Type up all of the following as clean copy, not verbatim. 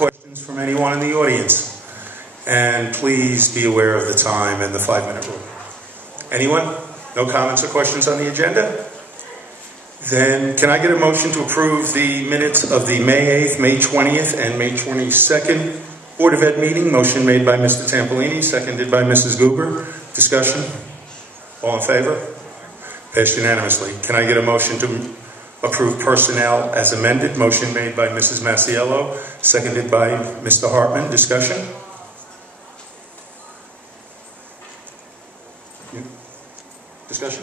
questions from anyone in the audience? And please be aware of the time and the 5-minute rule. Anyone? No comments or questions on the agenda? Then can I get a motion to approve the minutes of the May 8th, May 20th, and May 22nd Board of Ed meeting? Motion made by Mr. Tampolini, seconded by Mrs. Goober. Discussion? All in favor? Passed unanimously. Can I get a motion to approve personnel as amended? Motion made by Mrs. Masiello, seconded by Mr. Hartman. Discussion? Discussion?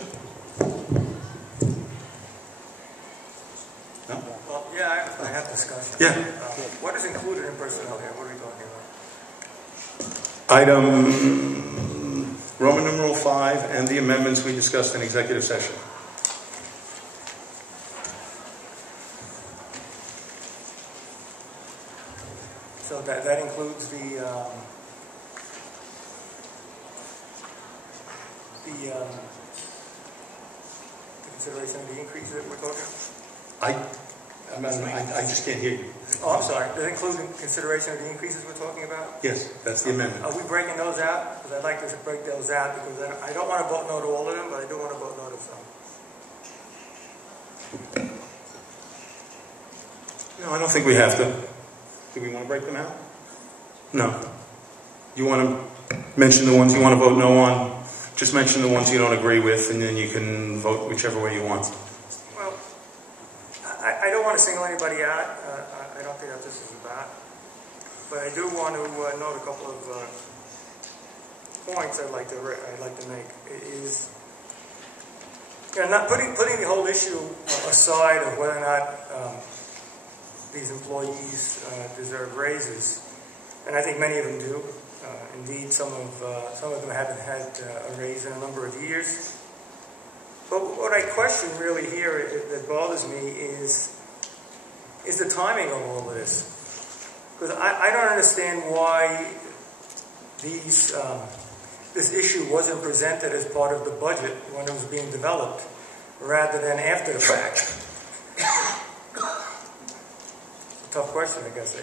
No? Well, yeah, I have discussion. Yeah. What is included in personnel here? What are we talking about? Item Roman numeral 5 and the amendments we discussed in executive session. So that includes the consideration of the increase that we're talking about? I just can't hear you. Oh, I'm sorry. Does it include consideration of the increases we're talking about? Yes, that's the amendment. Are we breaking those out? Because I'd like to break those out because I don't want to vote no to all of them, but I do want to vote no to some. No, I don't think we have to. Do we want to break them out? No. You want to mention the ones you want to vote no on? Just mention the ones you don't agree with, and then you can vote whichever way you want. Well, I don't want to single anybody out. I don't think that this is about. But I do want to note a couple of points I'd like to make. Is not putting the whole issue aside of whether or not these employees deserve raises, and I think many of them do. Indeed, some of them haven't had a raise in a number of years. But what I question really here that bothers me is the timing of all of this. Because I don't understand why this issue wasn't presented as part of the budget when it was being developed, rather than after the fact. Tough question, I guess.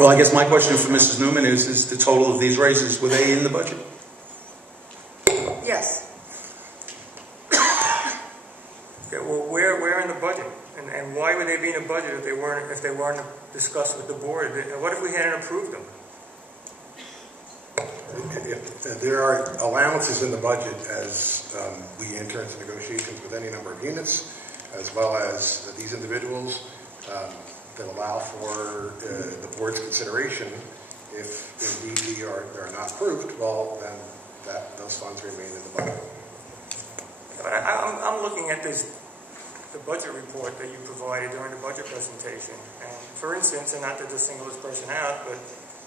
Well, I guess my question for Mrs. Newman is the total of these raises, were they in the budget? Yes. Okay, well, where in the budget? And why would they be in the budget if they weren't discussed with the board? What if we hadn't approved them? There are allowances in the budget as we enter into negotiations with any number of units, as well as these individuals that allow for the board's consideration. If indeed they are not approved, well, then those funds remain in the budget. I'm looking at the budget report that you provided during the budget presentation. And for instance, and not to just single this person out, but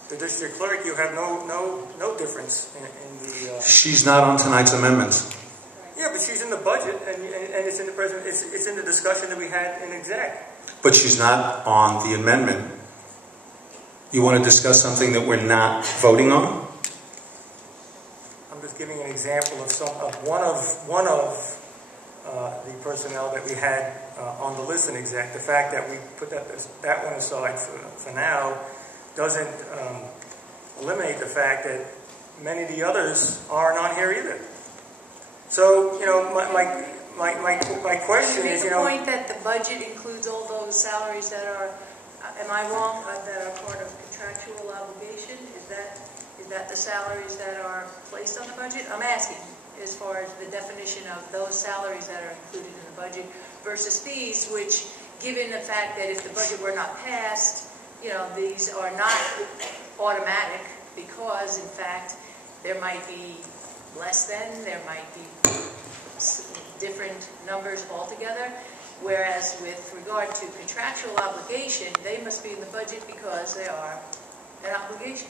the district clerk, you have no difference in the... She's not on tonight's amendments. Yeah, but she's in the budget, and it's in the it's in the discussion that we had in exec. But she's not on the amendment. You want to discuss something that we're not voting on? I'm just giving an example of one of the personnel that we had on the list in exec. The fact that we put that one aside for now doesn't eliminate the fact that many of the others aren't on here either. So, my question is, the point that the budget includes all those salaries that are, am I wrong, that are part of contractual obligation? Is that the salaries that are placed on the budget? I'm asking as far as the definition of those salaries that are included in the budget versus these, which, given the fact that if the budget were not passed, these are not automatic because, in fact, there might be less than, there might be different numbers altogether, whereas with regard to contractual obligation, they must be in the budget because they are an obligation.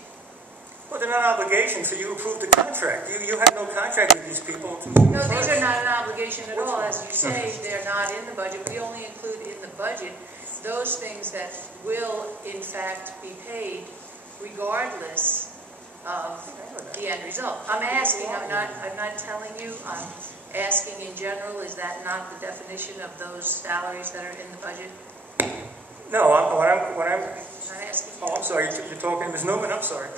Well, they're not an obligation, so you approved the contract. You had no contract with these people. No, these are not an obligation at all. As you say, they're not in the budget. We only include in the budget those things that will, in fact, be paid regardless of the end result. I'm asking, I'm not telling you, I'm asking in general, is that not the definition of those salaries that are in the budget? No, what I'm, I'm asking. oh, I'm sorry, you're talking to Ms. Newman, I'm sorry.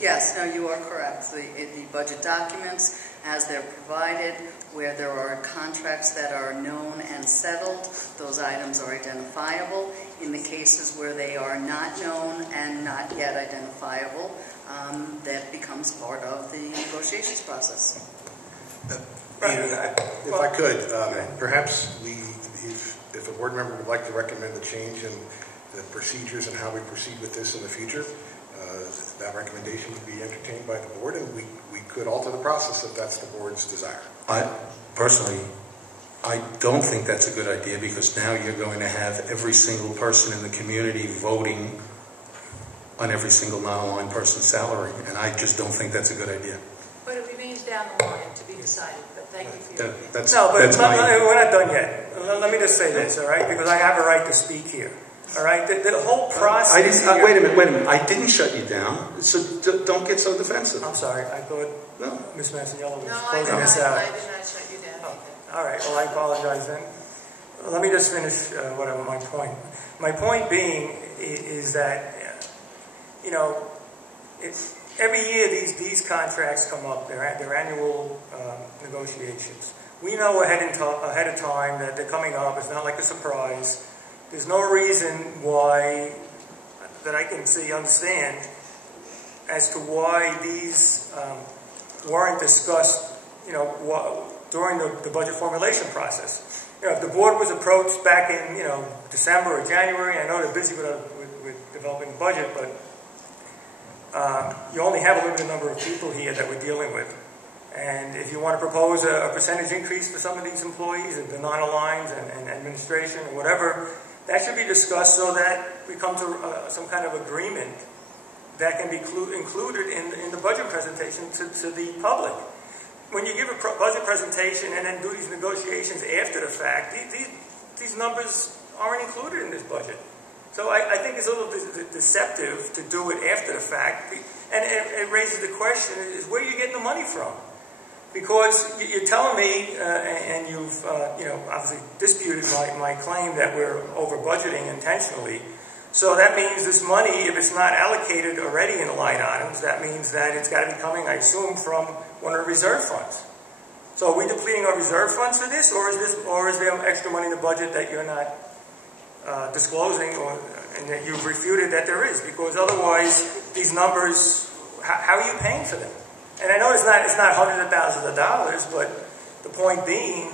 Yes, no, you are correct. The budget documents, as they're provided, where there are contracts that are known and settled, those items are identifiable. In the cases where they are not known and not yet identifiable, that becomes part of the negotiations process. If I could, perhaps if a board member would like to recommend a change in the procedures and how we proceed with this in the future, that recommendation would be entertained by the board, and we could alter the process if that's the board's desire. Personally, I don't think that's a good idea, because now you're going to have every single person in the community voting on every single non-aligned person's salary, and I just don't think that's a good idea. But it remains down the line to be decided, but thank you for your... We're not done yet. Let me just say this, all right, because I have a right to speak here. All right, the whole process... wait a minute. I didn't shut you down, so don't get so defensive. I'm sorry, I thought Ms. Manciello was No, closing this out. I did not shut you down. Oh, all right, well, I apologize then. Let me just finish my point. My point being is that, every year these contracts come up, they're annual negotiations. We know ahead of time that they're coming up. It's not like a surprise. There's no reason why, that I can understand, as to why these weren't discussed, during the budget formulation process. If the board was approached back in, December or January, I know they're busy with developing the budget, but you only have a limited number of people here that we're dealing with. And if you want to propose a percentage increase for some of these employees, the non-aligned and administration or whatever, that should be discussed so that we come to some kind of agreement that can be included in the budget presentation to the public. When you give a budget presentation and then do these negotiations after the fact, these numbers aren't included in this budget. So I think it's a little deceptive to do it after the fact. And it raises the question, is where are you getting the money from? Because you're telling me, and you've obviously disputed my claim that we're over budgeting intentionally. So that means this money, if it's not allocated already in the line items, that means that it's got to be coming, I assume, from one of the reserve funds. So are we depleting our reserve funds for this, or is there extra money in the budget that you're not disclosing, and that you've refuted that there is? Because otherwise, these numbers, how are you paying for them? And I know it's not hundreds of thousands of dollars, but the point being,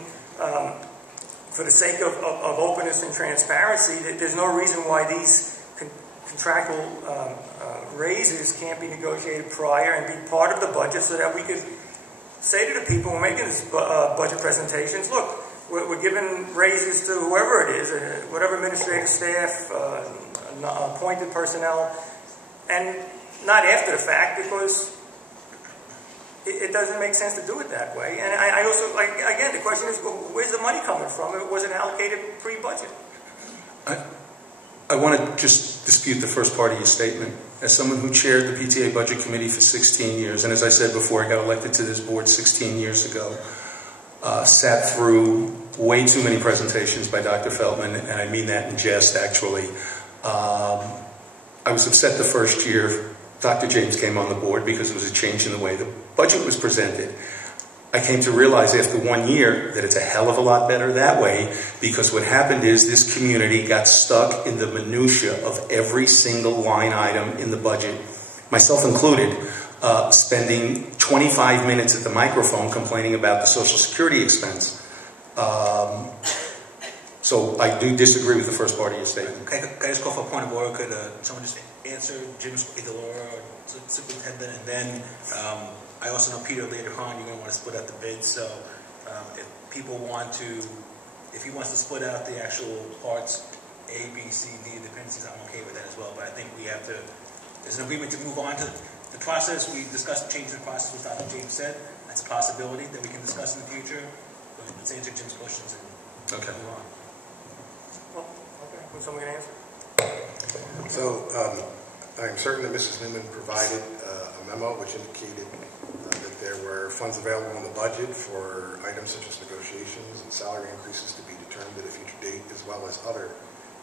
for the sake of openness and transparency, that there's no reason why these contractual raises can't be negotiated prior and be part of the budget, so that we could say to the people who are making these budget presentations, look, we're giving raises to whoever it is, whatever administrative staff, appointed personnel, and not after the fact, because it doesn't make sense to do it that way. And I also, again, the question is, well, where's the money coming from? It wasn't allocated pre-budget. I want to just dispute the first part of your statement. As someone who chaired the PTA Budget Committee for 16 years, and as I said before, I got elected to this board 16 years ago, sat through way too many presentations by Dr. Feldman, and I mean that in jest, actually. I was upset the first year Dr. James came on the board because it was a change in the way the budget was presented. I came to realize after 1 year that it's a hell of a lot better that way, because what happened is this community got stuck in the minutia of every single line item in the budget, myself included, spending 25 minutes at the microphone complaining about the Social Security expense. So I do disagree with the first part of your statement. Can I just call for a point of order? Could someone just answer Jim's, either Laura or Superintendent? And then I also know, Peter, later on you're going to want to split out the bids. So if people want to, if he wants to split out the actual parts, A, B, C, D, dependencies, I'm okay with that as well. But I think we have to, there's an agreement to move on to the process. We discussed changing the process, which Dr. James said. That's a possibility that we can discuss in the future. But let's answer Jim's questions and move on. Would someone answer? So I'm certain that Mrs. Newman provided a memo which indicated that there were funds available in the budget for items such as negotiations and salary increases to be determined at a future date, as well as other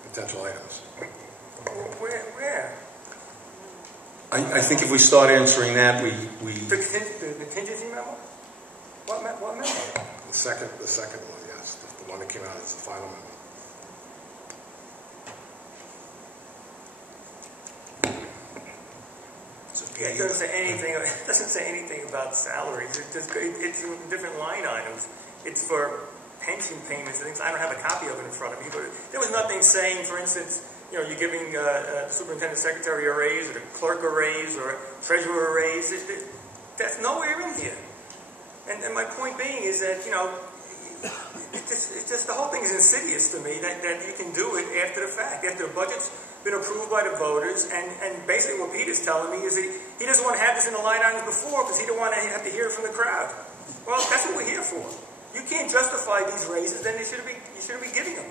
potential items. Where? I think if we start answering that, we The contingency memo? What memo? The second one, yes, the one that came out as the final memo. Yeah, it doesn't say anything. It doesn't say anything about salaries. It's in different line items. It's for pension payments and things. I don't have a copy of it in front of me, but there was nothing saying, for instance, you're giving the superintendent secretary a raise, or the clerk a raise, or a treasurer a raise. That's nowhere in here. And my point being is that it's just the whole thing is insidious to me that you can do it after the fact, after the budget's been approved by the voters, and basically what Peter's telling me is he doesn't want to have this in the line items before because he don't want to have to hear it from the crowd. Well, that's what we're here for. You can't justify these raises, then you shouldn't be giving them.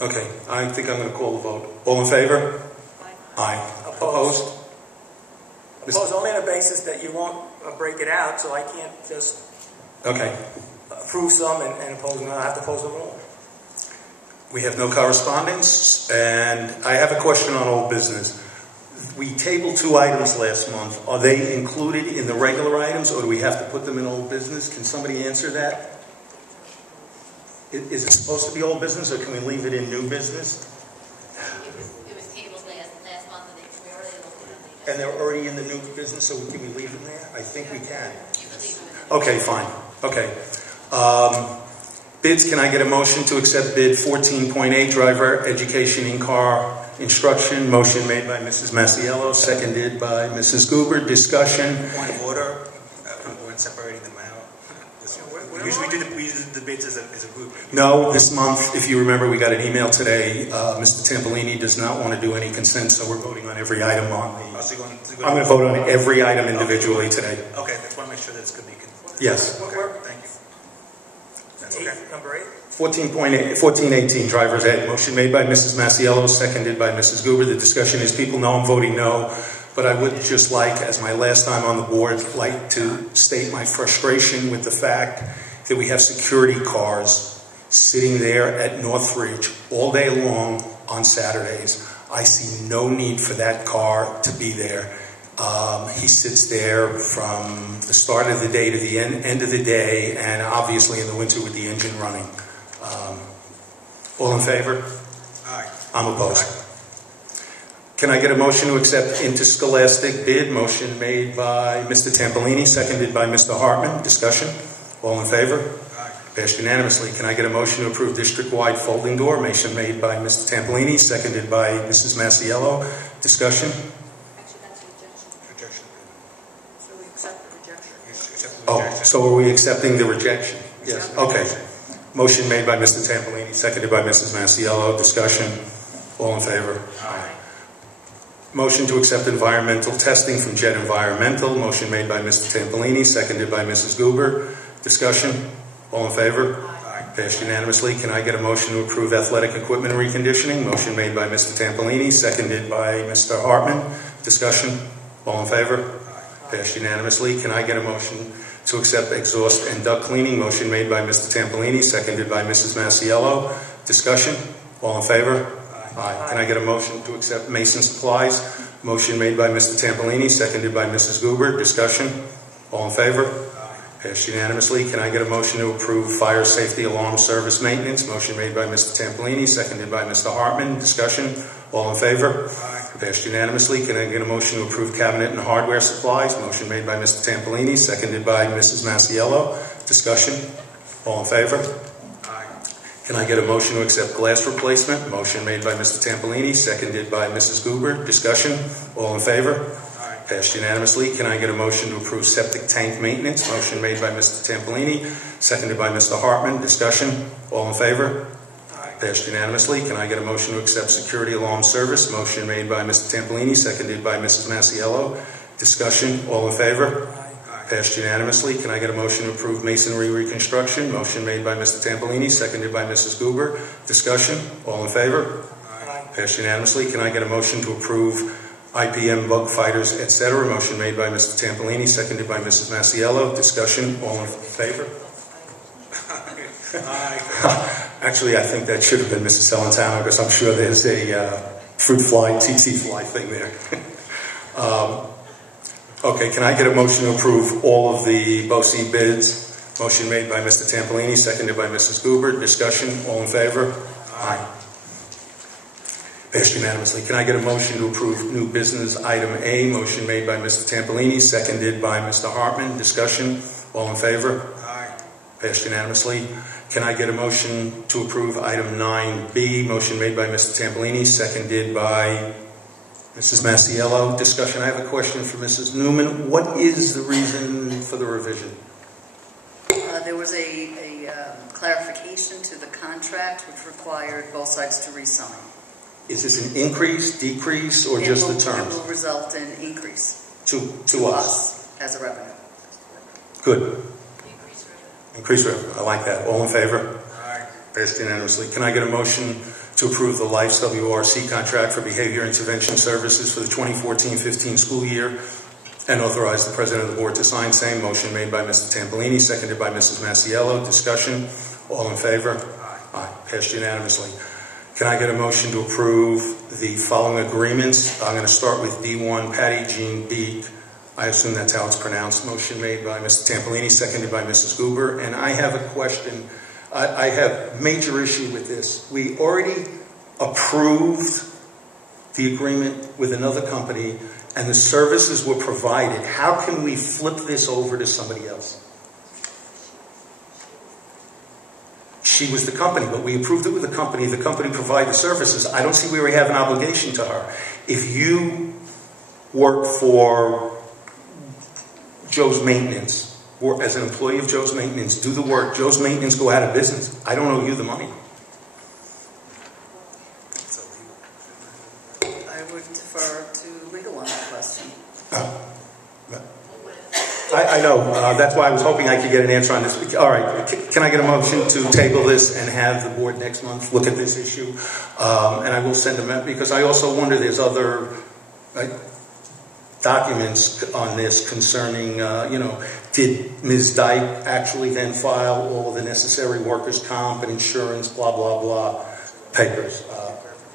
Okay, I think I'm going to call the vote. All in favor? Aye. Opposed? Opposed only on the basis that you won't break it out, so I can't just approve some and oppose them. I have to oppose them all. We have no correspondence, and I have a question on old business. We tabled 2 items last month. Are they included in the regular items, or do we have to put them in old business? Can somebody answer that? Is it supposed to be old business, or can we leave it in new business? It was tabled last month, and we already looked at them. And they're already in the new business, so can we leave them there? I think we can. You can leave them. Okay, fine. Okay. Bids, can I get a motion to accept bid 14.8, driver education in-car instruction? Motion made by Mrs. Masiello, seconded by Mrs. Goober. Discussion. Point of order. We're separating them out. Usually we do the bids as a group. No, this month, if you remember, we got an email today. Mr. Tampolini does not want to do any consent, so we're voting on every item on the... I'm going to vote on every item individually today. Okay, I just want to make sure that it's going to be... Yes. Okay, thank you. That's okay. Number 8? 1418, driver's ed. Motion made by Mrs. Masiello, seconded by Mrs. Goober. The discussion is, people know I'm voting no, but I would just like, as my last time on the board, like to state my frustration with the fact that we have security cars sitting there at Northridge all day long on Saturdays. I see no need for that car to be there. He sits there from the start of the day to the end of the day, and obviously in the winter with the engine running. All in favor? Aye. I'm opposed. Can I get a motion to accept interscholastic bid? Motion made by Mr. Tampolini, seconded by Mr. Hartman. Discussion? All in favor? Aye. Passed unanimously. Can I get a motion to approve district-wide folding door? Motion made by Mr. Tampolini, seconded by Mrs. Masiello. Discussion? Rejection. So we accept the rejection. Oh, so are we accepting the rejection? Yes. Okay. Motion made by Mr. Tampolini, seconded by Mrs. Masiello. Discussion? All in favor? Aye. Motion to accept environmental testing from Jet Environmental. Motion made by Mr. Tampolini, seconded by Mrs. Goober. Discussion? All in favor? Aye. Passed unanimously. Can I get a motion to approve athletic equipment reconditioning? Motion made by Mr. Tampolini, seconded by Mr. Hartman. Discussion? All in favor? Aye. Passed unanimously. Can I get a motion to accept exhaust and duct cleaning? Motion made by Mr. Tampolini, seconded by Mrs. Masiello. Discussion? All in favor? Aye. Can I get a motion to accept Mason supplies? Motion made by Mr. Tampolini, seconded by Mrs. Goober. Discussion? All in favor? Passed unanimously. Can I get a motion to approve fire safety alarm service maintenance? Motion made by Mr. Tampolini, seconded by Mr. Hartman. Discussion? All in favor? Passed unanimously. Can I get a motion to approve cabinet and hardware supplies? Motion made by Mr. Tampolini, seconded by Mrs. Masiello. Discussion? All in favor? Can I get a motion to accept glass replacement? Motion made by Mr. Tampolini, seconded by Mrs. Goober. Discussion? All in favor? Passed unanimously. Can I get a motion to approve septic tank maintenance? Motion made by Mr. Tampolini, seconded by Mr. Hartman. Discussion? All in favor? Passed unanimously. Can I get a motion to accept security alarm service? Motion made by Mr. Tampolini, seconded by Mrs. Masiello. Discussion? All in favor? Passed unanimously. Can I get a motion to approve masonry reconstruction? Motion made by Mr. Tampolini, seconded by Mrs. Goober. Discussion? All in favor? Passed unanimously. Can I get a motion to approve IPM bug fighters, etc.? Motion made by Mr. Tampolini, seconded by Mrs. Masiello. Discussion? All in favor? Actually, I think that should have been Mrs. Celentano, because I'm sure there's a fruit fly, TT fly thing there. Okay, can I get a motion to approve all of the BOE bids? Motion made by Mr. Tampolini, seconded by Mrs. Goober. Discussion, all in favor? Aye. Passed unanimously. Can I get a motion to approve new business item A? Motion made by Mr. Tampolini, seconded by Mr. Hartman. Discussion, all in favor? Aye. Passed unanimously. Can I get a motion to approve item 9B? Motion made by Mr. Tampolini, seconded by Mrs. Masiello. Discussion. I have a question for Mrs. Newman. What is the reason for the revision? There was a clarification to the contract which required both sides to re-sign. Is this an increase, decrease, or just the terms? It will result in increase To us. as a revenue. Good. Increase revenue. I like that. All in favor? Aye. Passed unanimously. Can I get a motion to approve the Life's WRC contract for behavior intervention services for the 2014-15 school year and authorize the President of the Board to sign? Same. Motion made by Mr. Tampolini, seconded by Mrs. Masiello. Discussion. All in favor? Aye. Passed unanimously. Can I get a motion to approve the following agreements? I'm going to start with D1, Patty Jean Beek. I assume that's how it's pronounced. Motion made by Mr. Tampolini, seconded by Mrs. Goober. And I have a question. I have major issue with this. We already approved the agreement with another company, and the services were provided. How can we flip this over to somebody else? She was the company, but we approved it with the company. The company provided the services. I don't see where we have an obligation to her. If you work for Joe's Maintenance, or as an employee of Joe's Maintenance, do the work, Joe's Maintenance go out of business, I don't owe you the money. I would defer to legal on that question. I know. That's why I was hoping I could get an answer on this. All right. Can I get a motion to table this and have the board next month look at this issue? And I will send them out, because I also wonder there's other documents on this concerning, did Ms. Dyke actually then file all of the necessary workers' comp and insurance, blah, blah, blah, papers?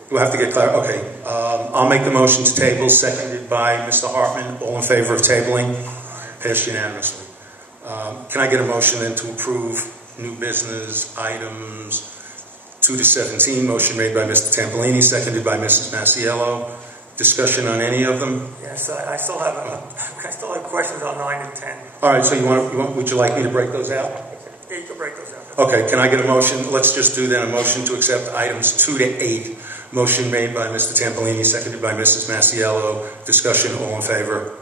We'll have to get clear. Okay. I'll make the motion to table, seconded by Mr. Hartman. All in favor of tabling? Passed unanimously. Can I get a motion then to approve new business items 2 to 17? Motion made by Mr. Tampolini, seconded by Mrs. Masiello. Discussion on any of them? Yes, I still have questions on 9 and 10. All right. So would you like me to break those out? Yeah, you can break those out. Okay. Can I get a motion? Let's just do then a motion to accept items 2 to 8. Motion made by Mr. Tampolini, seconded by Mrs. Masiello. Discussion. All in favor?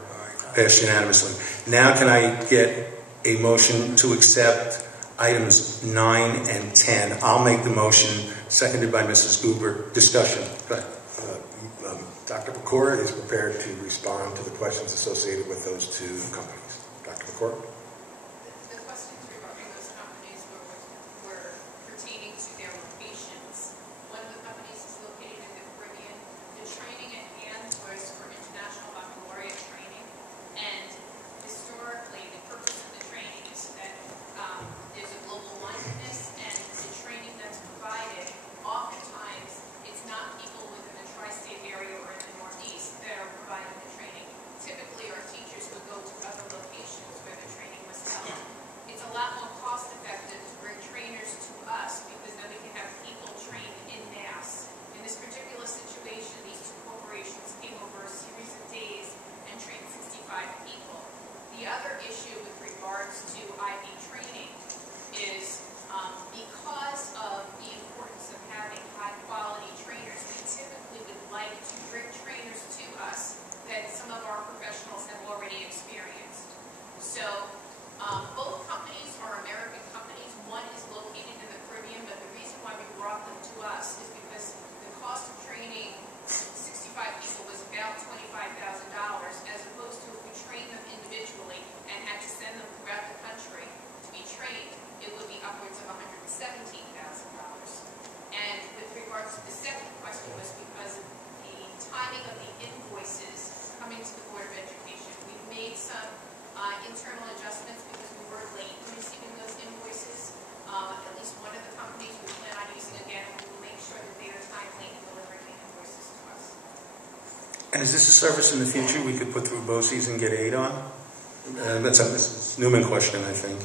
Passed unanimously. Now can I get a motion to accept items 9 and 10? I'll make the motion, seconded by Mrs. Goober. Discussion. Go ahead. Dr. Pecora is prepared to respond to the questions associated with those two companies. Dr. Pecora? The questions regarding those companies were pertaining to their locations. One of the companies is located in the Caribbean. The training at hand was for international baccalaureate training. And historically, the purpose of the training is that there's a global mindedness, and the training that's provided, oftentimes, it's not people within the tri-state area or in the Northeast that are providing the training. Typically, our teachers would go to other locations where the training was held. It's a lot more cost-effective to bring trainers to us, because then we can have people trained in mass. In this particular situation, these two corporations came over a series of days and trained 65 people. The other issue with regards to IB training is because of the importance of having high-quality trainers, we typically would like to bring trainers to us that some of our professionals have already experienced. So both companies are American companies. One is located in the Caribbean, but the reason why we brought them to us is because the cost of training 65 people was about $25,000, as opposed to if we trained them individually and had to send them throughout the country to be trained, it would be upwards of $117,000. And with regards to the second question was because of the timing of the invoices coming to the Board of Education. We've made some internal adjustments because we were late in receiving those invoices. At least one of And is this a service in the future we could put through BOCES and get aid on? That's a Mrs. Newman question, I think.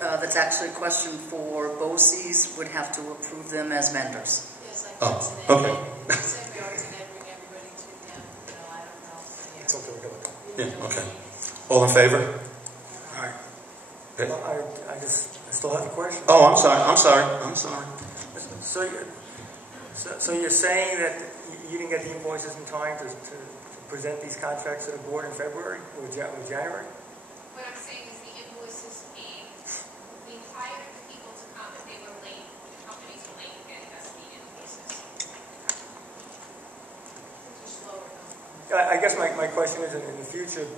That's actually a question for BOCES, would have to approve them as vendors. Yes, I Oh, can okay. You said we are going to bring everybody to them, I don't know. It's something we're going to Yeah, okay. All in favor? All right. Okay. Well, I still have a question. Oh, I'm sorry. So you're saying that you didn't get the invoices in time to present these contracts to the board in February or January? What I'm saying is the invoices came, we hired the people to come, but they were late, the companies were late in getting us the invoices. They're slower though. I guess my question is in the future,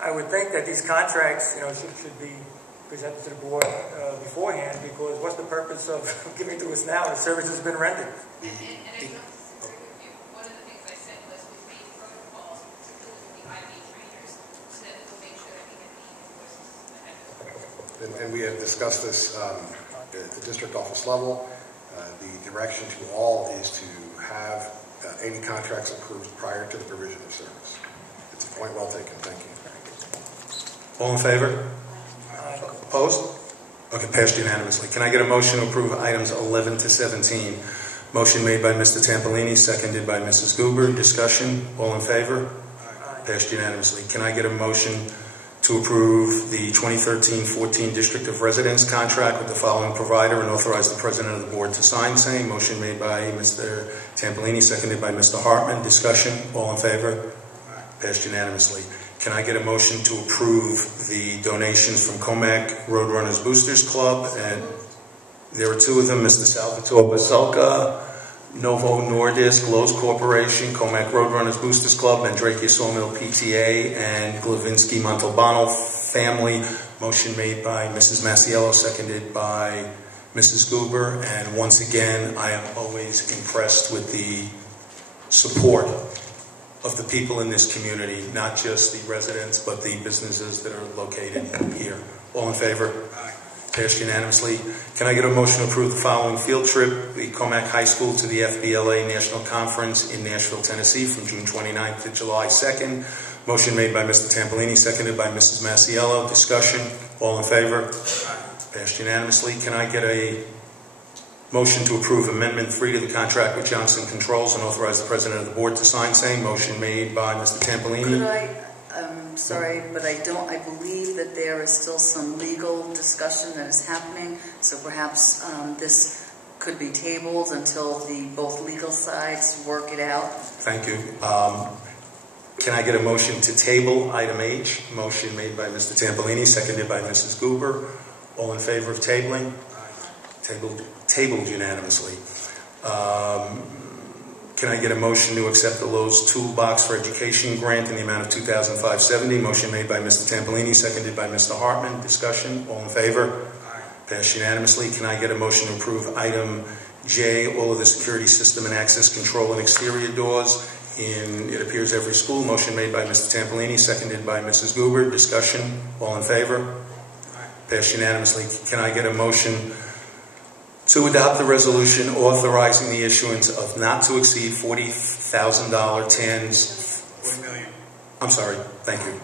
I would think that these contracts, should be presented to the board beforehand, because what's the purpose of giving to us now? The service has been rendered. And I don't disagree with you. One of the things I said was we made protocols, particularly with the IB trainers, so that we'll make sure that we get the invoices ahead of time. And we have discussed this at the district office level. The direction to all is to have any contracts approved prior to the provision of service. It's a point well taken. Thank you. All in favor? Opposed? Okay, passed unanimously. Can I get a motion to approve items 11 to 17? Motion made by Mr. Tampolini, seconded by Mrs. Goober. Discussion? All in favor? Passed unanimously. Can I get a motion to approve the 2013-14 District of Residence contract with the following provider and authorize the President of the Board to sign same? Motion made by Mr. Tampolini, seconded by Mr. Hartman. Discussion? All in favor? Passed unanimously. Can I get a motion to approve the donations from Commack Roadrunners Boosters Club? And there are two of them, Mr. Salvatore Basulka, Novo Nordisk, Lowe's Corporation, Commack Roadrunners Boosters Club, Mandrake Sawmill PTA, and Glavinsky Montalbano family. Motion made by Mrs. Masiello, seconded by Mrs. Goober. And once again, I am always impressed with the support of the people in this community, not just the residents, but the businesses that are located here. All in favor? Passed unanimously. Can I get a motion to approve the following field trip, the Commack High School to the FBLA National Conference in Nashville, Tennessee from June 29th to July 2nd. Motion made by Mr. Tampolini, seconded by Mrs. Masiello. Discussion? All in favor? Passed unanimously. Can I get a motion to approve Amendment 3 to the contract with Johnson Controls and authorize the President of the Board to sign same? Motion made by Mr. Tampolini. I'm sorry, but I believe that there is still some legal discussion that is happening, so perhaps this could be tabled until both legal sides work it out. Thank you. Can I get a motion to table item H? Motion made by Mr. Tampolini, seconded by Mrs. Goober. All in favor of tabling? Tabled unanimously. Can I get a motion to accept the Lowe's Toolbox for Education grant in the amount of $2,570? Motion made by Mr. Tampolini, seconded by Mr. Hartman. Discussion? All in favor? Passed unanimously. Can I get a motion to approve item J, all of the security system and access control and exterior doors in, it appears, every school? Motion made by Mr. Tampolini, seconded by Mrs. Goober. Discussion? All in favor? Passed unanimously. Can I get a motion to adopt the resolution authorizing the issuance of not to exceed $40,000 TANs. 40 million. I'm sorry, thank you.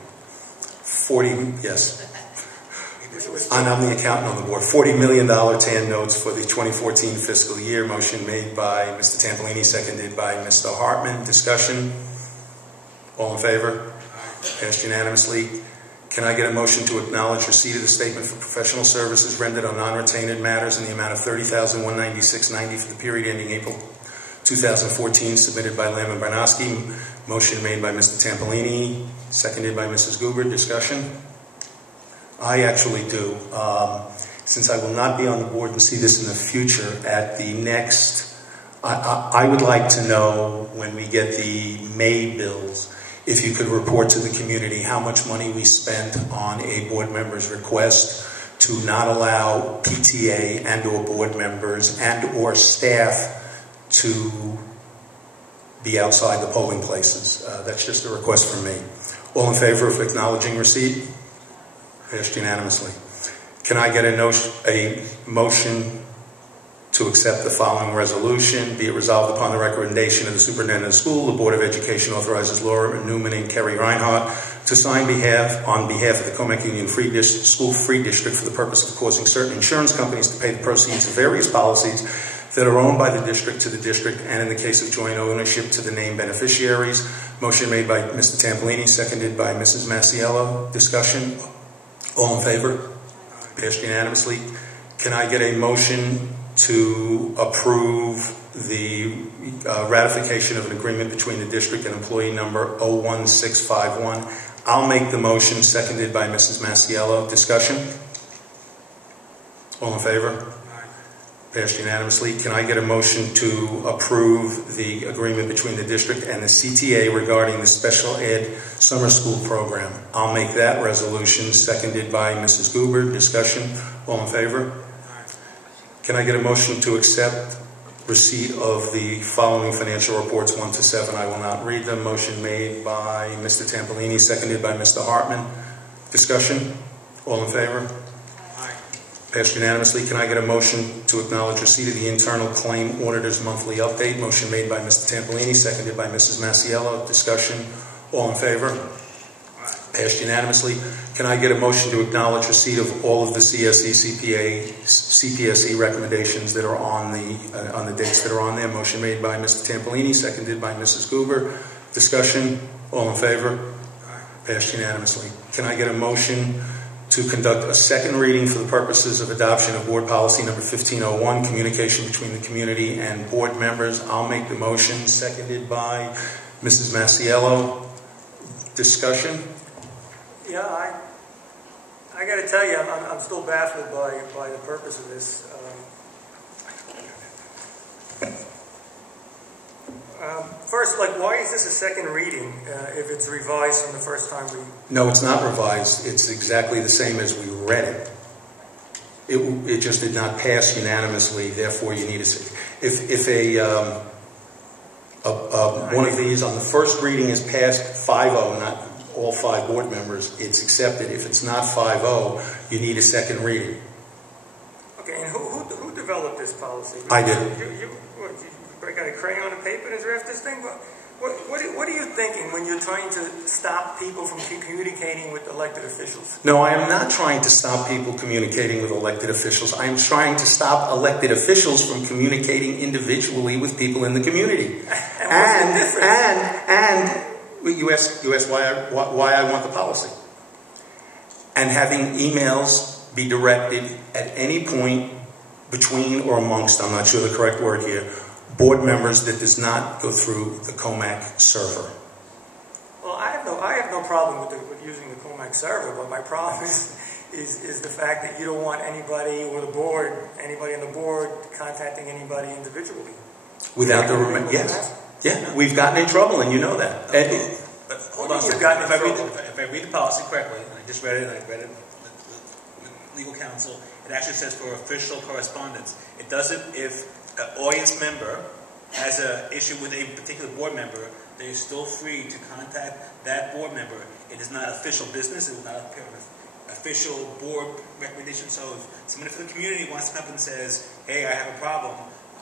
40, yes. I'm the accountant on the board. $40 million TAN notes for the 2014 fiscal year. Motion made by Mr. Tampolini, seconded by Mr. Hartman. Discussion? All in favor? Passed unanimously. Can I get a motion to acknowledge receipt of the statement for professional services rendered on non-retained matters in the amount of $30,196.90 for the period ending April 2014, submitted by Lamb and Barnowski? Motion made by Mr. Tampolini, seconded by Mrs. Goober. Discussion? I actually do. Since I will not be on the board and see this in the future, at the next, I would like to know when we get the May bills, if you could report to the community how much money we spent on a board member's request to not allow PTA and or board members and or staff to be outside the polling places. That's just a request from me. All in favor of acknowledging receipt? Passed unanimously. Can I get a motion to accept the following resolution. Be it resolved upon the recommendation of the superintendent of the school, the Board of Education authorizes Laura Newman and Kerry Reinhardt to sign on behalf of the Commack Union School Free District for the purpose of causing certain insurance companies to pay the proceeds of various policies that are owned by the district to the district, and in the case of joint ownership to the named beneficiaries. Motion made by Mr. Tampolini, seconded by Mrs. Masiello. Discussion? All in favor? Passed unanimously. Can I get a motion to approve the ratification of an agreement between the district and employee number 01651? I'll make the motion, seconded by Mrs. Masiello. Discussion? All in favor? Passed unanimously. Can I get a motion to approve the agreement between the district and the CTA regarding the special ed summer school program? I'll make that resolution, seconded by Mrs. Goober. Discussion? All in favor? Can I get a motion to accept receipt of the following financial reports 1 to 7? I will not read them. Motion made by Mr. Tampolini, seconded by Mr. Hartman. Discussion? All in favor? Passed unanimously. Can I get a motion to acknowledge receipt of the internal claim auditor's monthly update? Motion made by Mr. Tampolini, seconded by Mrs. Masiello. Discussion? All in favor? Passed unanimously. Can I get a motion to acknowledge receipt of all of the CPSE recommendations that are on the dates that are on there? Motion made by Mr. Tampolini, seconded by Mrs. Goober. Discussion? All in favor? Passed unanimously. Can I get a motion to conduct a second reading for the purposes of adoption of board policy number 1501, communication between the community and board members? I'll make the motion, seconded by Mrs. Masiello. Discussion? Yeah, I got to tell you, I'm still baffled by the purpose of this. First, why is this a second reading if it's revised from the first time we... No, it's not revised. It's exactly the same as we read it. It just did not pass unanimously. Therefore, you need to see. If one of these on the first reading is passed 5-0, not all 5 board members, it's accepted. If it's not 5-0, you need a second reading. Okay, and who developed this policy? I did. You break out a crayon and paper and draft this thing? What are you thinking when you're trying to stop people from communicating with elected officials? No, I am not trying to stop people communicating with elected officials. I am trying to stop elected officials from communicating individually with people in the community. and you ask why I want the policy. And having emails be directed at any point between or amongst, I'm not sure the correct word here, board members that does not go through the Commack server. Well, I have no problem with using the Commack server, but my problem is the fact that you don't want anybody on the board contacting anybody individually. Without the yes. Yeah, we've gotten in trouble, and you know that. But hold on a second. If I read the policy correctly, and I just read it, and I read it with legal counsel, it actually says for official correspondence. It doesn't, if an audience member has an issue with a particular board member, they're still free to contact that board member. It is not official business. It is not official board recommendation. So if somebody from the community wants to come and says, hey, I have a problem,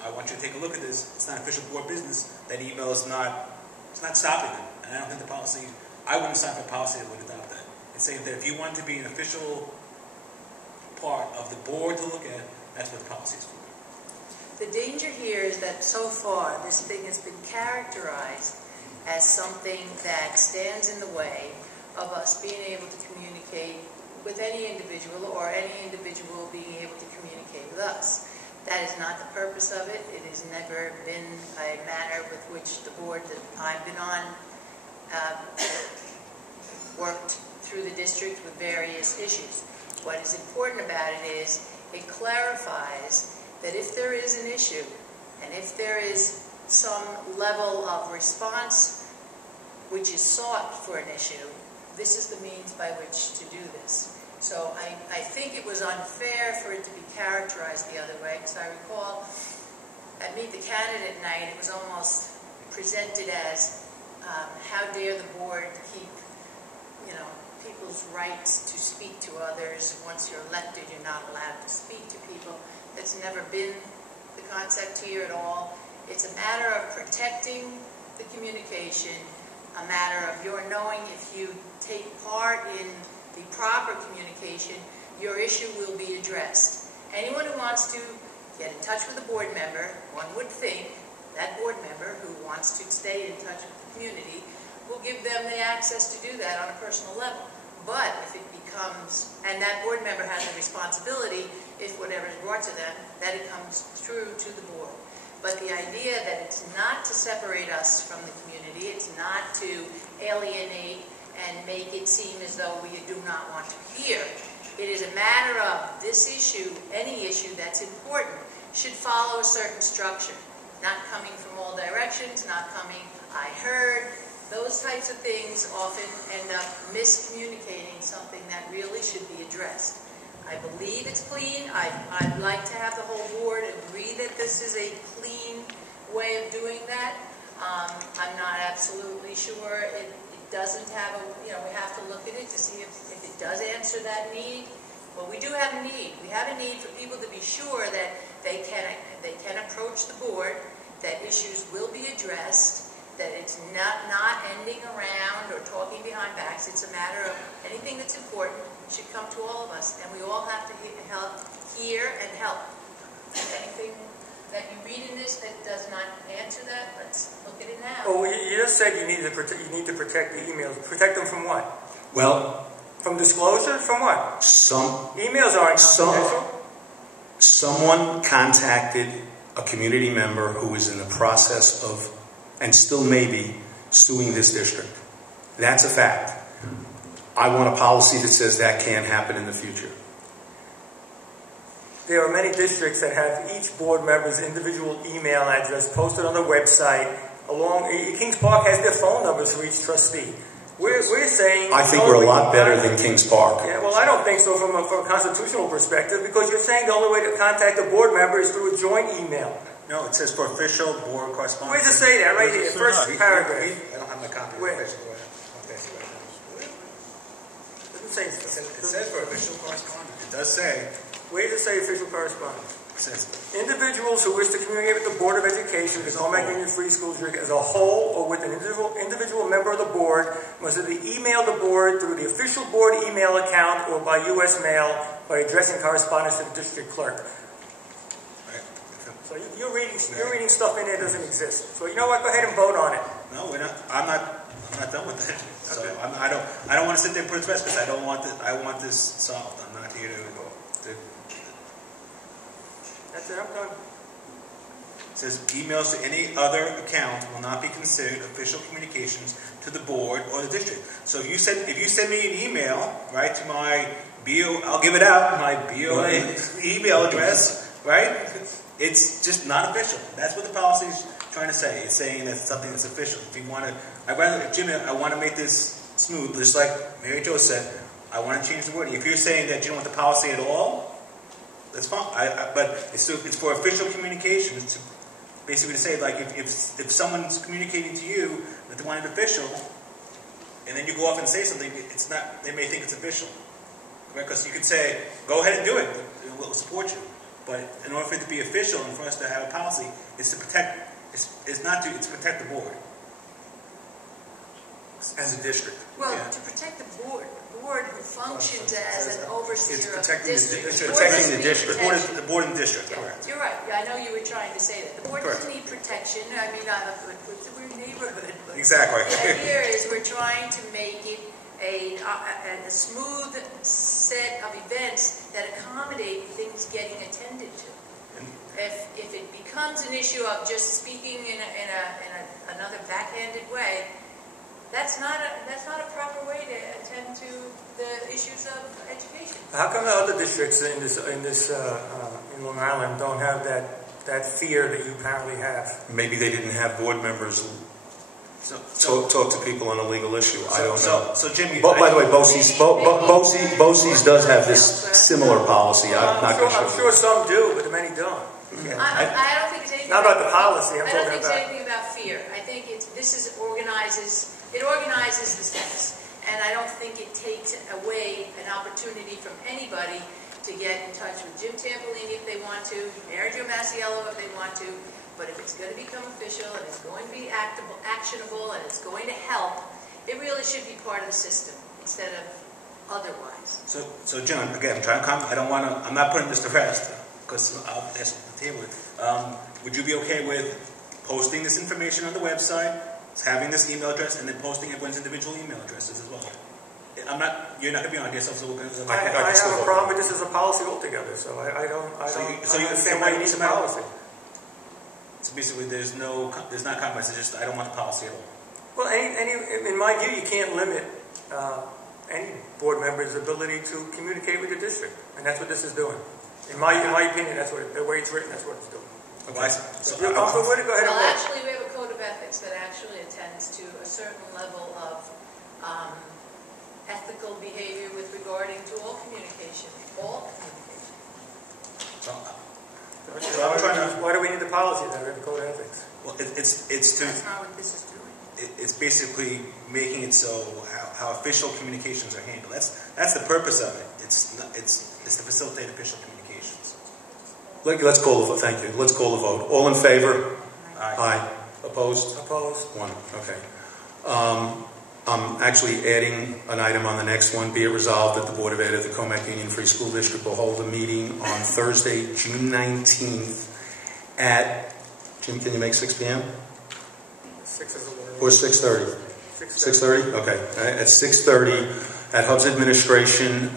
I want you to take a look at this, it's not official board business, that email is not stopping them. And I don't think the policy, I wouldn't sign for a policy that would adopt that. It's saying that if you want to be an official part of the board to look at, that's what the policy is for. The danger here is that so far this thing has been characterized as something that stands in the way of us being able to communicate with any individual or any individual being able to communicate with us. That is not the purpose of it. It has never been a manner with which the board that I've been on worked through the district with various issues. What is important about it is it clarifies that if there is an issue and if there is some level of response which is sought for an issue, this is the means by which to do this. So I think it was unfair for it to be characterized the other way, because I recall at Meet the Candidate night, it was almost presented as how dare the board keep, people's rights to speak to others. Once you're elected, you're not allowed to speak to people. That's never been the concept here at all. It's a matter of protecting the communication, a matter of your knowing if you take part in the proper communication, your issue will be addressed. Anyone who wants to get in touch with a board member, one would think that board member who wants to stay in touch with the community will give them the access to do that on a personal level. But if it becomes, and that board member has a responsibility, if whatever is brought to them, that it comes through to the board. But the idea that it's not to separate us from the community, it's not to alienate and make it seem as though we do not want to hear. It is a matter of this issue, any issue that's important, should follow a certain structure. Not coming from all directions, not coming, I heard. Those types of things often end up miscommunicating something that really should be addressed. I believe it's clean. I'd like to have the whole board agree that this is a clean way of doing that. I'm not absolutely sure. It doesn't have a, we have to look at it to see if it does answer that need. But we do have a need. We have a need for people to be sure that they can approach the board, that issues will be addressed, that it's not ending around or talking behind backs. It's a matter of anything that's important should come to all of us, and we all have to hear and help. Anything that you read in this that does not answer that, let's look at it now. Well, you just said you need to protect the emails. Protect them from what? Well, from disclosure? From what? Emails aren't confidential. Someone contacted a community member who is in the process of, and still may be, suing this district. That's a fact. I want a policy that says that can't happen in the future. There are many districts that have each board member's individual email address posted on the website. Kings Park has their phone numbers for each trustee. We're saying... I think we're a lot better than Kings Park. Yeah, well, I don't think so from a constitutional perspective, because you're saying the only way to contact a board member is through a joint email. No, it says for official board correspondence. Where does it say that? Right here, first paragraph. I don't have my copy. Where? It says for official correspondence. It does say. Where does it say official correspondence? It says individuals who wish to communicate with the Board of Education, the Commack Union Free School District as a whole, or with an individual member of the board, must either email the board through the official board email account or by U.S. mail by addressing correspondence to the district clerk. So you're reading stuff in there that doesn't exist. So you know what? Go ahead and vote on it. No, we're not. I'm not done with it. So okay. I don't want to sit there and put it to rest because I don't want this. I want this solved. I'm not here to go. That's it. I'm done. It says emails to any other account will not be considered official communications to the board or the district. So if you send me an email, right, to my BO, I'll give it out, my BOE email address, right? It's just not official. That's what the policy is trying to say. It's saying that something that's official. If you want to, Jimmy, I want to make this smooth, just like Mary Jo said. I want to change the wording. If you're saying that you don't want the policy at all, that's fine. But it's for official communication. It's basically to say, like, if someone's communicating to you that they want it official, and then you go off and say something, it's not. They may think it's official, right? Because you could say, "Go ahead and do it. We'll support you." But in order for it to be official and for us to have a policy, it's to protect. It's to protect the board as a district. Well, to protect the board who functions as an overseer of the district. It's protecting the district. The board and district, correct. You're right. I know you were trying to say that. The board doesn't need protection. I mean, we're a neighborhood. Exactly. The idea is we're trying to make it a smooth set of events that accommodate things getting attended to. If it becomes an issue of just speaking in another backhanded way, that's not a proper way to attend to the issues of education. How come the other districts in Long Island don't have that fear that you apparently have? Maybe they didn't have board members talk to people on a legal issue. I don't know. So Jimmy, by the way, BOCES does have this similar policy. I'm sure some do, but many don't. Yeah. I don't think it's anything. Not about the policy. I don't think it's anything about fear. I think it organizes the steps, and I don't think it takes away an opportunity from anybody to get in touch with Jim Tampolini if they want to, Mary Jo Masiello if they want to, but if it's going to become official and it's going to be actionable and it's going to help, it really should be part of the system instead of otherwise. So John, again, I'm trying to comment. I'm not putting this to rest because I'll ask the table. Would you be okay with posting this information on the website, having this email address, and then posting everyone's individual email addresses as well? You're not going to be on yourself, so we're going to... I have a problem with this as a policy altogether, so I don't understand why you need a policy. So basically, there's not compromise. It's just I don't want the policy at all. Well, in my view, you can't limit any board member's ability to communicate with the district, and that's what this is doing. In my opinion, that's what the way it's written. That's what it's doing. Okay. So if you're comfortable with it, go ahead and vote. Actually, we have a code of ethics that actually attends to a certain level of ethical behavior with regarding to all communication. All communication. Why do we need the policy then? We have a code of ethics. Well, it's to... That's not what this is doing. It's basically making it so how official communications are handled. That's the purpose of it. It's to facilitate official communications. Let's call the vote. Thank you. Let's call the vote. All in favor? Aye. Opposed? Opposed. 1. Okay. I'm actually adding an item on the next one. Be it resolved that the Board of Ed of the Commack Union Free School District will hold a meeting on Thursday, June 19th at, Jim, can you make 6 p.m.? 6 is a little... Or 6:30? 6:30? Okay. At 6:30 at Hub's administration,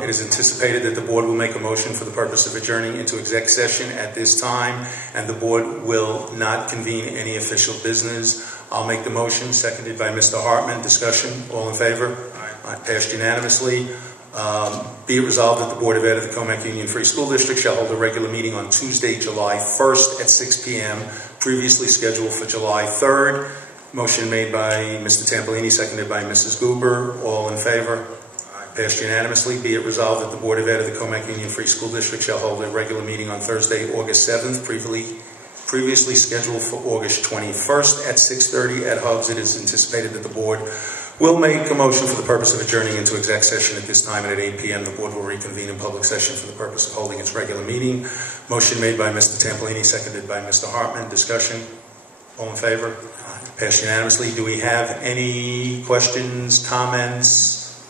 it is anticipated that the board will make a motion for the purpose of adjourning into exec session at this time, and the board will not convene any official business. I'll make the motion, seconded by Mr. Hartman. Discussion, all in favor? Aye. Passed unanimously. Be it resolved that the Board of Ed of the Commack Union Free School District shall hold a regular meeting on Tuesday, July 1st at 6 p.m., previously scheduled for July 3rd. Motion made by Mr. Tampolini, seconded by Mrs. Goober. All in favor? Passed unanimously. Be it resolved that the Board of Ed of the Commack Union Free School District shall hold a regular meeting on Thursday, August 7th, previously scheduled for August 21st at 6:30 at Hubs. It is anticipated that the board will make a motion for the purpose of adjourning into exec session at this time, and at 8 p.m. the board will reconvene in public session for the purpose of holding its regular meeting. Motion made by Mr. Tampolini, seconded by Mr. Hartman. Discussion? All in favor? Passed unanimously. Do we have any questions, comments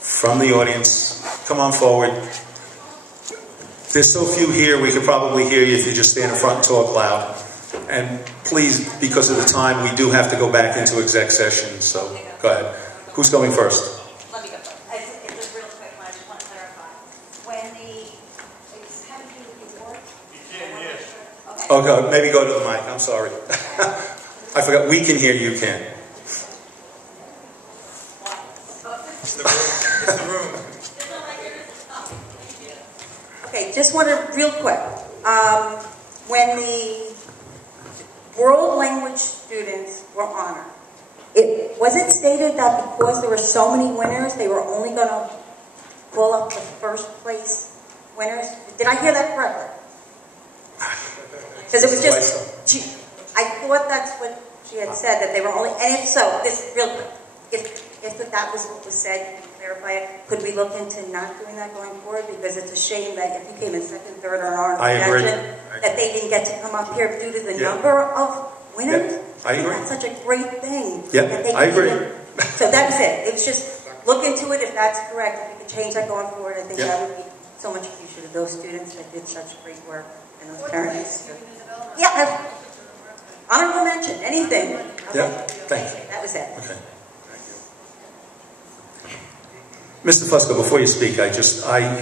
from the audience? Come on forward. There's so few here, we could probably hear you if you just stand in front and talk loud. And please, because of the time, we do have to go back into exec session, so go ahead. Who's going first? Let me go first. It's just real quick, I just want to clarify. When it's having to do with the award? You can, yes. Okay. Okay, maybe go to the mic, I'm sorry. I forgot, we can hear you, you can. It's the room. Okay, just want to, real quick, when the world language students were honored, was it stated that because there were so many winners, they were only going to pull up the first place winners? Did I hear that correctly? Because it was just, I thought that's what she had said, that they were only, and if so, this real quick, if that was what was said, clarify it, could we look into not doing that going forward? Because it's a shame that if you came in second, third, or an objection, that they didn't get to come up here due to the number of winners. I agree. That's such a great thing. Yeah, I agree. So that was it. It was just look into it if that's correct. If we could change that going forward, I think that would be so much appreciated. Those students that did such great work and those parents. Yeah, honorable mention, anything. Okay. Yeah, thanks. That was it. Okay. Mr. Fusco, before you speak, I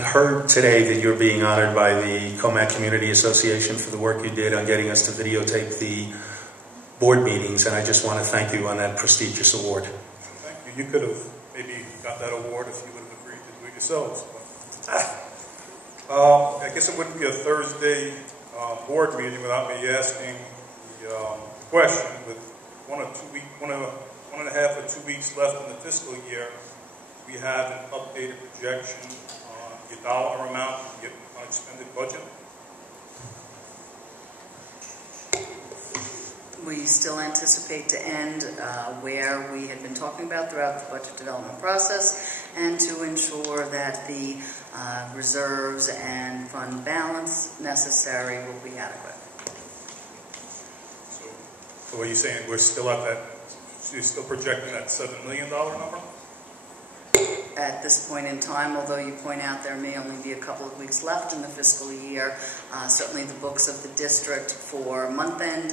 heard today that you're being honored by the Commack Community Association for the work you did on getting us to videotape the board meetings, and I just want to thank you on that prestigious award. Thank you. You could have maybe got that award if you would have agreed to do it yourselves. But, I guess it wouldn't be a Thursday board meeting without me asking the question. With 1 and a half or 2 weeks left in the fiscal year, we have an updated projection on your dollar amount to get unexpended budget. We still anticipate to end where we had been talking about throughout the budget development process, and to ensure that the reserves and fund balance necessary will be adequate. So what are you saying? We're still at that, so you're still projecting that $7 million number? At this point in time, although you point out there may only be a couple of weeks left in the fiscal year, certainly the books of the district for month-end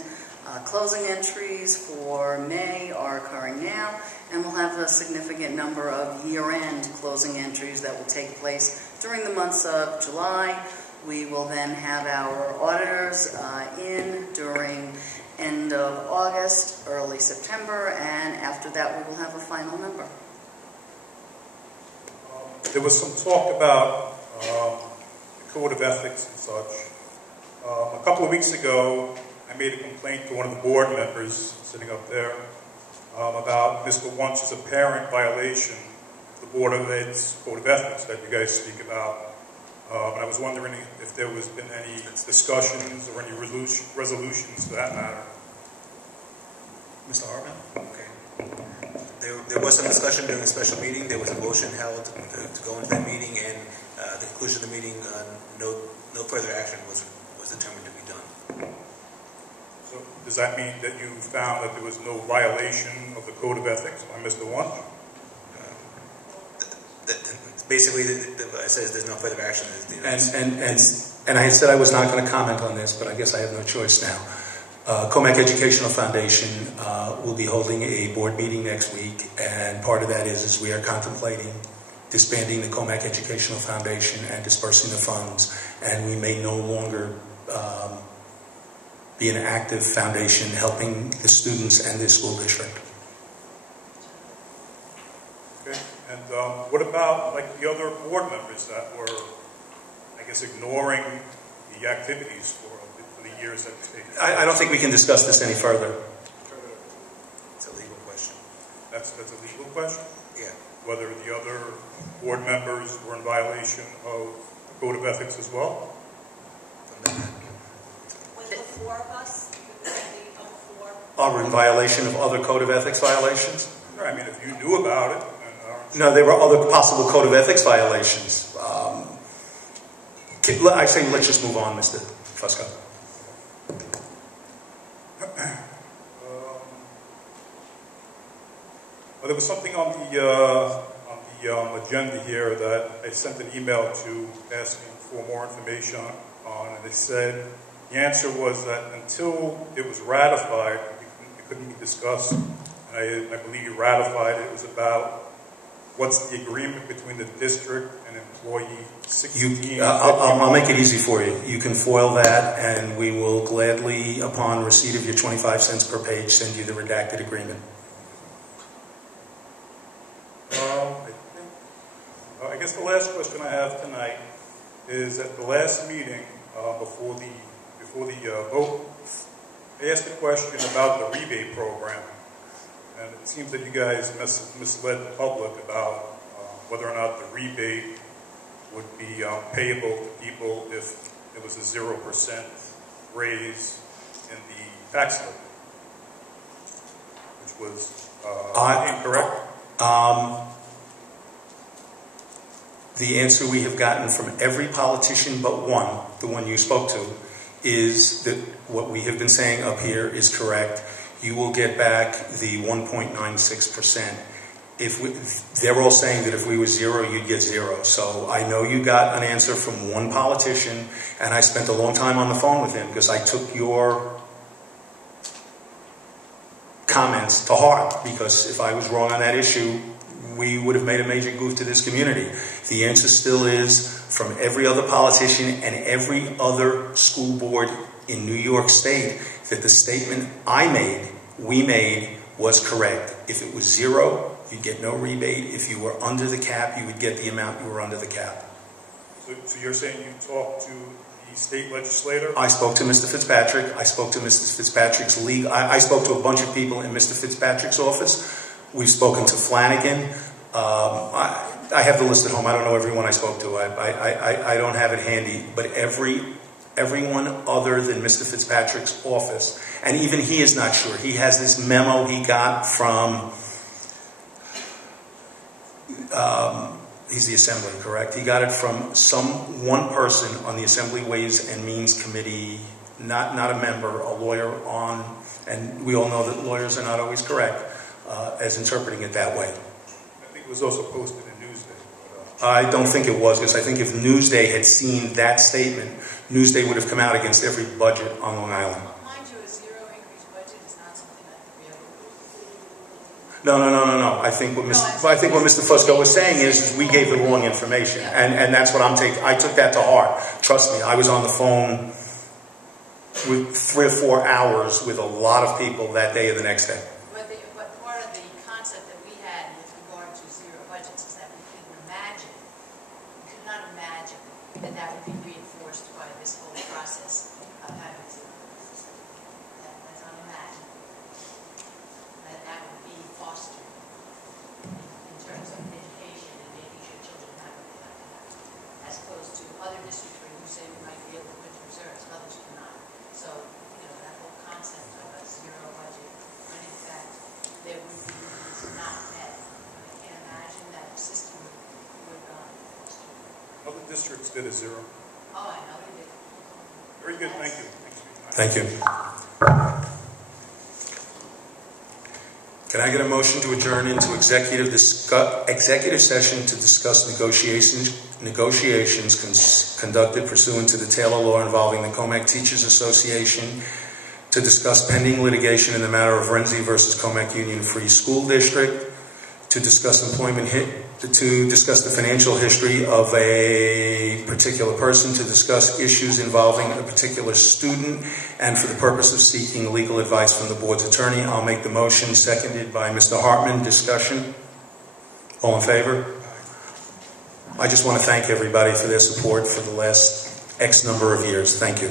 closing entries for May are occurring now, and we'll have a significant number of year-end closing entries that will take place during the months of July. We will then have our auditors in during end of August, early September, and after that we will have a final number. There was some talk about the code of ethics and such. A couple of weeks ago, I made a complaint to one of the board members sitting up there about Mr. Wunsch's apparent violation of the Board of Ed's code of ethics that you guys speak about. And I was wondering if there was been any discussions or any resolutions to that matter. Mr. Hartman? Okay. There was some discussion during a special meeting. There was a motion held to go into that meeting, and at the conclusion of the meeting, no further action was determined to be done. So does that mean that you found that there was no violation of the code of ethics by Mr. Wunsch? Basically, it says there's no further action. And I had said I was not going to comment on this, but I guess I have no choice now. Commack Educational Foundation will be holding a board meeting next week, and part of that is we are contemplating disbanding the Commack Educational Foundation and dispersing the funds, and we may no longer be an active foundation helping the students and the school district. Okay, and what about like the other board members that were, I guess, ignoring the activities for the years that they've taken? I don't think we can discuss this any further. It's a legal question. That's a legal question? Yeah. Whether the other board members were in violation of the code of ethics as well? When the four of us, Are in violation of other code of ethics violations? I mean, if you knew about it. No, there were other possible code of ethics violations. I say let's just move on, Mr. Fusco. Well, there was something on the agenda here that I sent an email to asking for more information on, and they said the answer was that until it was ratified, it couldn't be discussed. And I believe you ratified it. It was about what's the agreement between the district and employee 16. I'll make it easy for you. You can foil that, and we will gladly, upon receipt of your 25 cents per page, send you the redacted agreement. I guess the last question I have tonight is at the last meeting before the vote, I asked a question about the rebate program, and it seems that you guys misled the public about whether or not the rebate would be payable to people if it was a 0% raise in the tax levy, which was incorrect. The answer we have gotten from every politician but one, the one you spoke to, is that what we have been saying up here is correct. You will get back the 1.96%. They're all saying that if we were zero, you'd get zero. So I know you got an answer from one politician, and I spent a long time on the phone with him because I took your comments to heart, because if I was wrong on that issue, we would have made a major goof to this community. The answer still is, from every other politician and every other school board in New York State, that the statement we made, was correct. If it was zero, you'd get no rebate. If you were under the cap, you would get the amount you were under the cap. So you're saying you talked to the state legislator? I spoke to Mr. Fitzpatrick. I spoke to Mr. Fitzpatrick's league. I spoke to a bunch of people in Mr. Fitzpatrick's office. We've spoken to Flanagan. I have the list at home. I don't know everyone I spoke to. I don't have it handy. But everyone other than Mr. Fitzpatrick's office, and even he is not sure. He has this memo he got from He's the Assembly, correct? He got it from one person on the Assembly Ways and Means Committee, not a member, a lawyer on, and we all know that lawyers are not always correct, as interpreting it that way. I think it was also posted in Newsday. I don't think it was, because I think if Newsday had seen that statement, Newsday would have come out against every budget on Long Island. Mind you, a zero increase budget is not something that we ever do. No. I think what Mr. Fusco was saying is we gave the wrong information, and that's what I'm taking. I took that to heart. Trust me, I was on the phone with 3 or 4 hours with a lot of people that day and the next day. But part of the concept that we had with regard to zero budgets is that we could not imagine that that would be reinforced by this whole process of having zero. That's unimaginable. That would be fostered in terms of education and making sure children have what they have to have, as opposed to other districts where you say we might be able to put reserves, and others cannot. So, that whole concept of a zero budget, when in fact there would be needs not met, I can't imagine that the system would foster. Other districts did a zero. Oh, I know they did. Very good, thank you. Thank you. Can I get a motion to adjourn into executive session to discuss negotiations conducted pursuant to the Taylor Law involving the Commack Teachers Association, to discuss pending litigation in the matter of Renzi versus Commack Union Free School District, to discuss to discuss the financial history of a particular person, to discuss issues involving a particular student, and for the purpose of seeking legal advice from the board's attorney. I'll make the motion, seconded by Mr. Hartman. Discussion? All in favor? I just want to thank everybody for their support for the last X number of years. Thank you.